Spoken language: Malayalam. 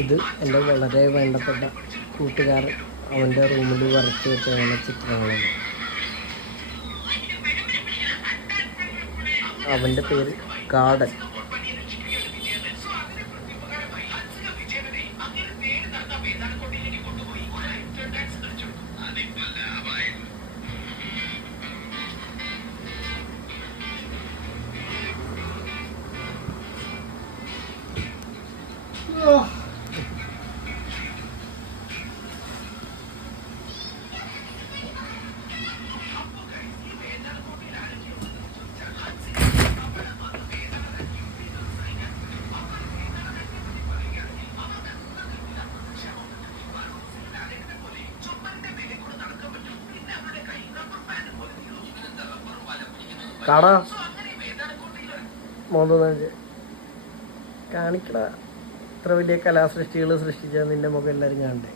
ഇത് എൻ്റെ വളരെ വേണ്ടപ്പെട്ട കൂട്ടുകാരൻ അവൻ്റെ റൂമിൽ വരച്ച് വെച്ച ചിത്രങ്ങളാണ്. അവൻ്റെ പേര് ഗാർഡൻ. കാണാ മോന്തോന്ന് കാണിക്കട. ഇത്ര വലിയ കലാസൃഷ്ടികൾ സൃഷ്ടിച്ചാൽ നിന്റെ മുഖം എല്ലാവരും കാണണ്ടേ?